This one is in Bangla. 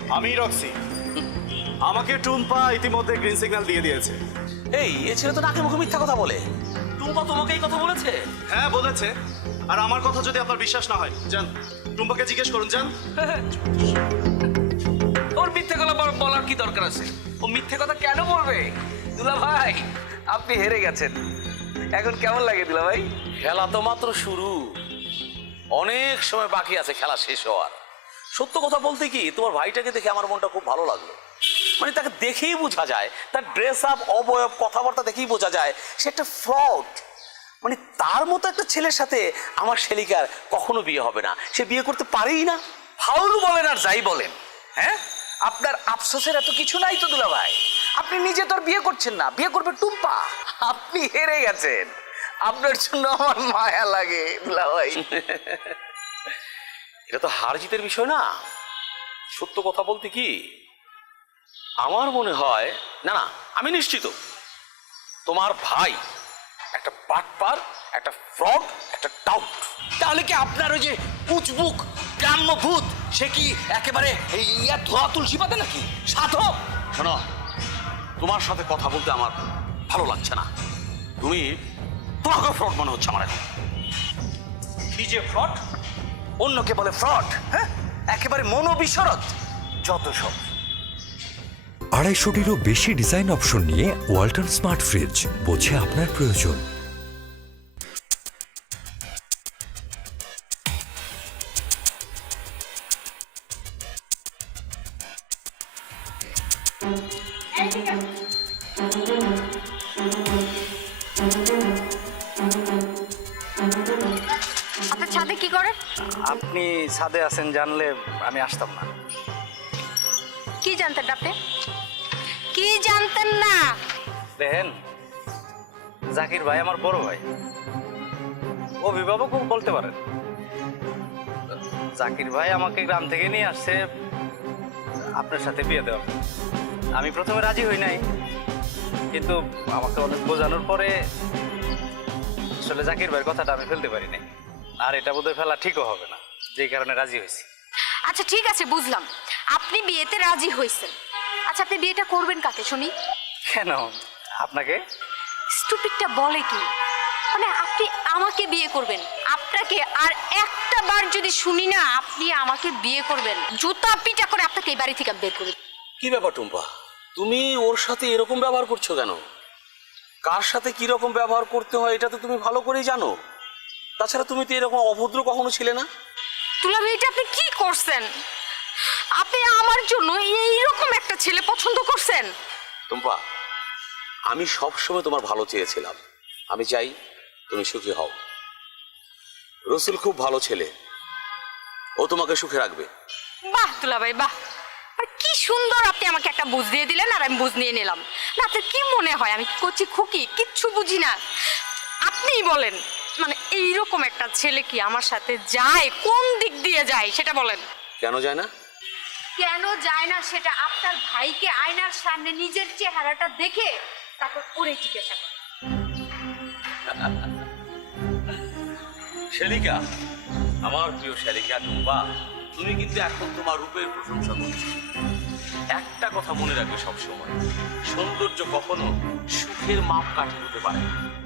আমি রক্সি। আমাকে টুম্পা ইতিমধ্যে গ্রিন সিগন্যাল দিয়ে দিয়েছে। এই ছেলে তো নাকে মুখে মিথ্যা কথা বলে। টুম্পা তোমাকে এই কথা বলেছে? হ্যাঁ বলেছে। আর আমার কথা যদি আপনার বিশ্বাস না হয় যান টুম্পাকে জিজ্ঞেস করুন, যান। ওর মিথ্যে কথা বলার কি দরকার আছে? ও মিথ্যে কথা কেন বলবে? দুলা ভাই আপনি হেরে গেছেন। এখন কেমন লাগে দুলা ভাই? খেলা তো মাত্র শুরু, অনেক সময় বাকি আছে খেলা শেষ হওয়ার। সত্য কথা বলতে কি, তোমার ভাইটাকে দেখে আমার মনটা খুব ভালো লাগলো। মানে তাকে দেখেই বোঝা যায়, তার ড্রেস আপ, অবয়ব, কথাবার্তা দেখেই বোঝা যায় সে একটা ফ্রড। মানে তার মতো একটা ছেলের সাথে আমার শেলিকার কখনো বিয়ে হবে না, সে বিয়ে করতে পারেই না। ফাউল বলেন আর যাই বলেন, হ্যাঁ আপনার আফসোসের এত কিছু নাই তো দুলা ভাই। আপনি নিজে তো আর বিয়ে করছেন না, বিয়ে করবে টুম্পা। আপনি হেরে গেছেন, আপনার জন্য আমার মায়া লাগে দুলা ভাই। এটা তো হার জিতের বিষয় না। সত্য কথা বলতে কি, আমার মনে হয় না, আমি নিশ্চিত তোমার ভাই একটা বাটপার, একটা ফ্রড, একটা টাউট। তাহলে কি আপনার ওই যে উচবুক গ্রাম্য ভূত সে কি একেবারে ধোয়া তুলসী পাতা নাকি, সাধক? শোনো, তোমার সাথে কথা বলতে আমার ভালো লাগছে না। তোমাকে ফ্রড মনে হচ্ছে আমার এখন। কি যে ফ্রড? অন্যকে বলে ফ্রড? হ্যাঁ, একেবারে মনোবিশরদ যত সব। 250টিরও বেশি ডিজাইন অপশন নিয়ে ওয়ালটন স্মার্ট ফ্রিজ, বোঝে আপনার প্রয়োজন। আপনার ছাদে কি করে? আপনি ছাদে আছেন জানলে আমি আসতাম না। কি জানতেন আপনি? কি জানতেন না? দেখেন, জাকির ভাই আমার বড় ভাই, অভিভাবক বলতে পারেন। জাকির ভাই আমাকে গ্রাম থেকে নিয়ে আসছে আপনার সাথে বিয়ে দেওয়ার। আমি প্রথমে রাজি হই নাই, কিন্তু আমাকে অনেক বোঝানোর পরে আসলে জাকির ভাইয়ের কথাটা আমি ফেলতে পারি নাই। আর এটা বোধহয় ফেলা ঠিকও হবে না, যেই কারণে রাজি হয়েছি। আচ্ছা ঠিক আছে, বুঝলাম আপনি বিয়েতে রাজি হয়েছেন। আচ্ছা আপনি বিয়েটা করবেন কাকে শুনি? কেন আপনাকে? স্টুপিডটা বলে কি, মানে আপনি আমাকে বিয়ে করবেন? আপনাকে আর একটা বার যদি শুনি না আপনি আমাকে বিয়ে করবেন, জুতা পিটা করে আপনাকে এই বাড়ি থেকে বের করে। কি ব্যাপার টুম্পা, তুমি ওর সাথে এরকম ব্যবহার করছো কেন? কার সাথে কি রকম ব্যবহার করতে হয় এটা তো তুমি ভালো করেই জানো। তাছাড়া তুমি তো এরকম অভদ্র কখনো ছিলে না। তুলাভাই এটা আপনি কি করছেন? আপনি আমার জন্য এইরকম একটা ছেলে পছন্দ করছেন? টুম্পা, আমি সবসময় তোমার ভালো চেয়েছিলাম। আমি চাই তুমি সুখী হও। রসুল খুব ভালো ছেলে, ও তোমাকে সুখে রাখবে। বাহ তুলাভাই বাহ, আর কি সুন্দর আপনি আমাকে একটা বুঝ দিয়ে দিলেন আর আমি বুঝ নিয়ে নিলাম। না আপনার কি মনে হয় আমি কচি খুকি, কিচ্ছু বুঝি না? আপনিই বলেন, মানে এইরকম একটা ছেলে কি আমার সাথে যায়? কোন দিক দিয়ে যায় সেটা বলেন। কেন যায় না? কেন যায় না সেটা আপনার ভাইকে আয়নার সামনে নিজের চেহারাটা দেখে তারপর ওরে জিজ্ঞাসা করেন। শালিকা, আমার প্রিয় শালিকা টুম্পা, তুমি কিন্তু এখন তোমার রূপের প্রশংসা করছো। একটা কথা মনে রাখবে সবসময়, সৌন্দর্য কখনো সুখের মাপকাঠি হতে পারে না।